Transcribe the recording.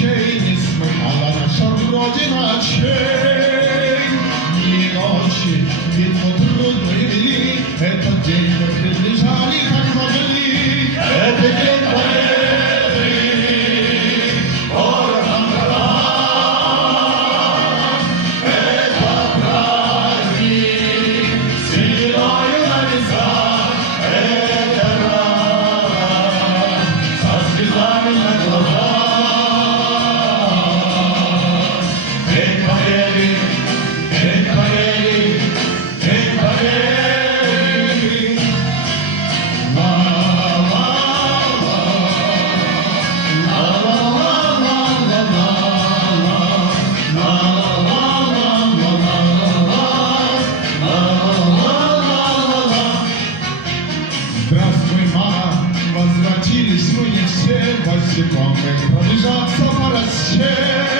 ночей не смыкала наша Родина чей. Дни и ночи битву трудную вели, этот день мы приближали как могли. Это день победы, ворогам права. Это праздник с сединою на висках. Это радость со слезами на глазах. День победы, день победы, день победы. Здравствуй, мама, возвратились мы не все, босиком мы пробежаться по росе.